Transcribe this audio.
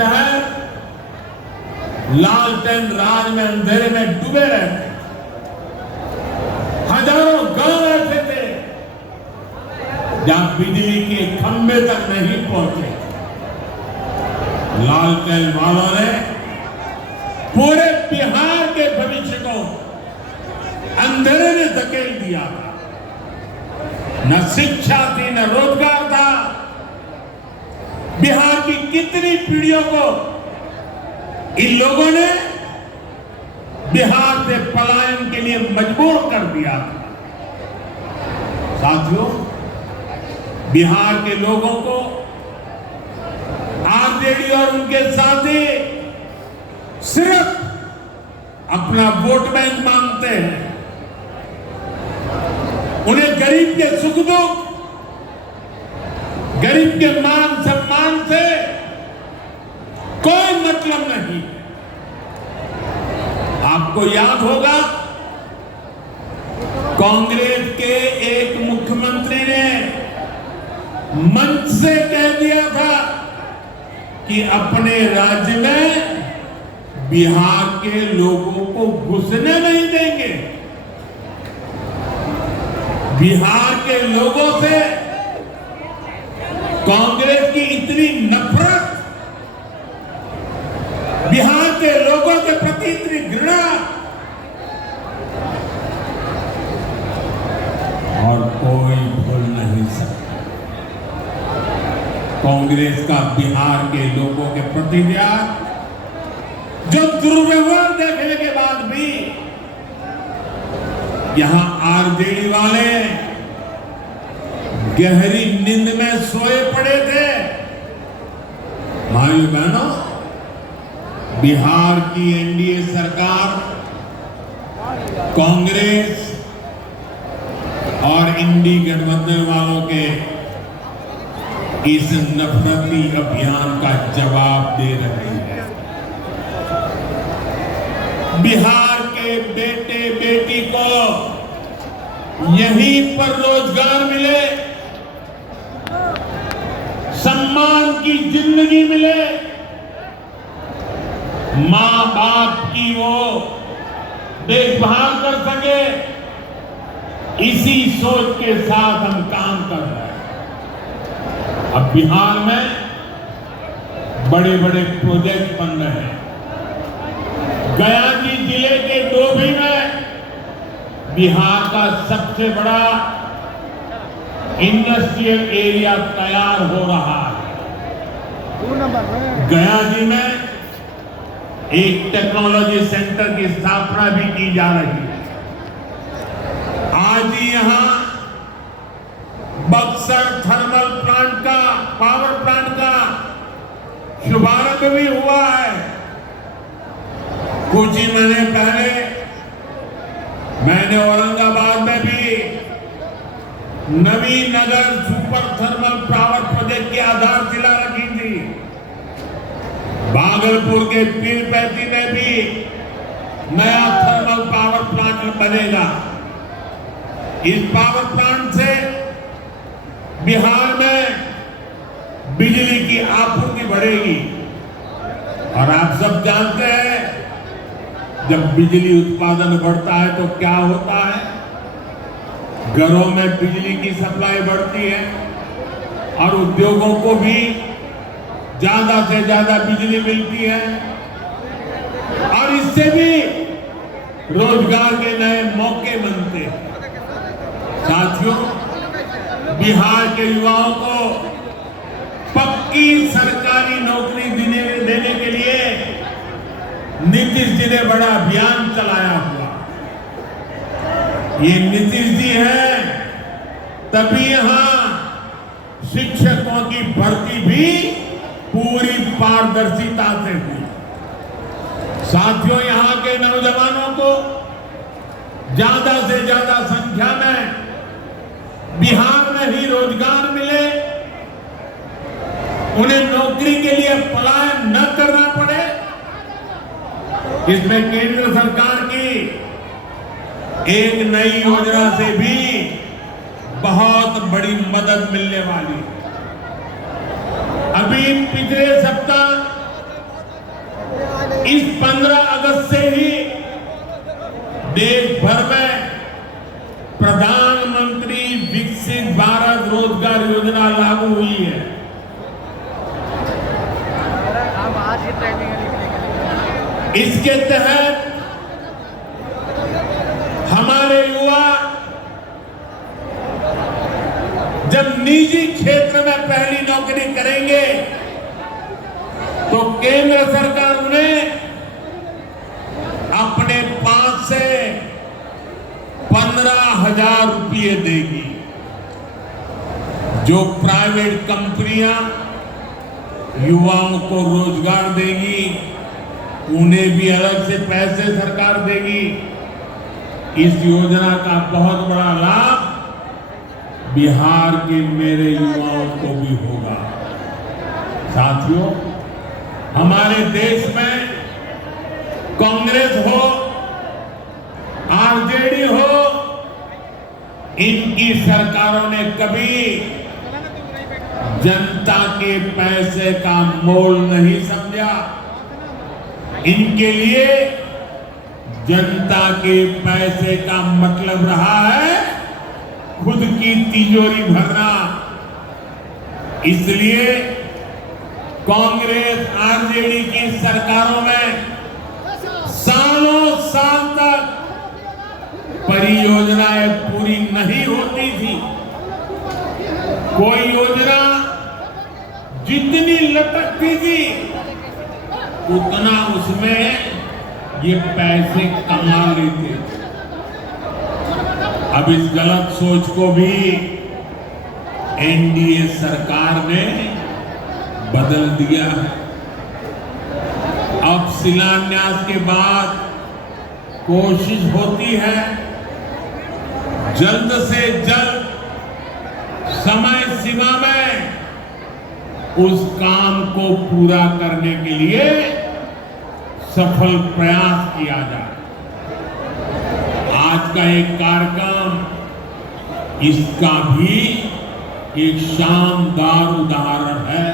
तहत लालटेन राज में अंधेरे में डूबे रहते, हजारों गांव ऐसे थे जहां बिजली के खंभे तक नहीं पहुंचे। लालटेन वालों ने पूरे बिहार के भविष्य को अंधेरे में धकेल दिया। न शिक्षा थी, न रोजगार था। बिहार की कितनी पीढ़ियों को इन लोगों ने बिहार से पलायन के लिए मजबूर कर दिया। साथियों, बिहार के लोगों को आरजेडी और उनके साथी सिर्फ अपना वोट बैंक मांगते हैं। उन्हें गरीब के सुख दुख, गरीब के मान सम्मान से कोई मतलब नहीं। आपको याद होगा, कांग्रेस के एक मुख्यमंत्री ने मंच से कह दिया था कि अपने राज्य में बिहार के लोगों को घुसने नहीं देंगे। बिहार के लोगों से कांग्रेस की इतनी नफरत, बिहार के लोगों के प्रति इतनी घृणा, और कोई भूल नहीं सकता। कांग्रेस का बिहार के लोगों के प्रति जो दुर्व्यवहार देखने के बाद भी यहां आरजेडी वाले गहरी नींद में सोए पड़े थे। भाइयों बहनों, बिहार की एनडीए सरकार कांग्रेस और इंडी गठबंधन वालों के इस नफरती अभियान का जवाब दे रही है। बिहार के बेटे बेटी को यहीं पर रोजगार मिले, सम्मान की जिंदगी मिले, मां बाप की वो देखभाल कर सके, इसी सोच के साथ हम काम कर रहे हैं। अब बिहार में बड़े बड़े प्रोजेक्ट बन रहे हैं। गया जी जिले के डोभी में बिहार का सबसे बड़ा इंडस्ट्रियल एरिया तैयार हो रहा है। गया जी में एक टेक्नोलॉजी सेंटर की स्थापना भी की जा रही है। आज ही यहां बक्सर थर्मल प्लांट का, पावर प्लांट का शुभारंभ भी हुआ है। कुछ ही महीने पहले मैंने औरंगाबाद में भी नवीन नगर सुपर थर्मल पावर प्रोजेक्ट की आधारशिला रखी थी। भागलपुर के पीरपैंती में भी नया थर्मल पावर प्लांट बनेगा। इस पावर प्लांट से बिहार में बिजली की आपूर्ति बढ़ेगी। और आप सब जानते हैं, जब बिजली उत्पादन बढ़ता है तो क्या होता है? घरों में बिजली की सप्लाई बढ़ती है और उद्योगों को भी ज्यादा से ज्यादा बिजली मिलती है और इससे भी रोजगार के नए मौके बनते हैं। साथियों, बिहार के युवाओं को पक्की सरकारी नौकरी देने के लिए नीतीश जी ने बड़ा अभियान चलाया हुआ। ये नीतीश जी है, तभी यहां शिक्षकों की भर्ती भी पूरी पारदर्शिता से हुई। साथियों, यहां के नौजवानों को ज्यादा से ज्यादा संख्या में बिहार में ही रोजगार मिले, उन्हें नौकरी के लिए पलायन न करना पड़े, इसमें केंद्र सरकार की एक नई योजना से भी बहुत बड़ी मदद मिलने वाली है। अभी पिछले सप्ताह 15 अगस्त से ही देश भर में प्रधानमंत्री विकसित भारत रोजगार योजना लागू हुई है। इसके तहत हमारे युवा जब निजी क्षेत्र में पहली नौकरी करेंगे तो केंद्र सरकार उन्हें अपने पास से 15,000 रुपये देगी। जो प्राइवेट कंपनियां युवाओं को रोजगार देगी उन्हें भी अलग से पैसे सरकार देगी। इस योजना का बहुत बड़ा लाभ बिहार के मेरे युवाओं को भी होगा। साथियों, हमारे देश में कांग्रेस हो, आरजेडी हो, इनकी सरकारों ने कभी जनता के पैसे का मोल नहीं समझा। इनके लिए जनता के पैसे का मतलब रहा है खुद की तिजोरी भरना। इसलिए कांग्रेस आरजेडी की सरकारों में सालों साल तक परियोजनाएं पूरी नहीं होती थी। कोई योजना जितनी लटकती थी उतना उसमें ये पैसे कमा लेते थे। अब इस गलत सोच को भी एनडीए सरकार ने बदल दिया है। अब शिलान्यास के बाद कोशिश होती है जल्द से जल्द समय सीमा में उस काम को पूरा करने के लिए सफल प्रयास किया जाए। आज का एक कार्यक्रम इसका भी एक शानदार उदाहरण है।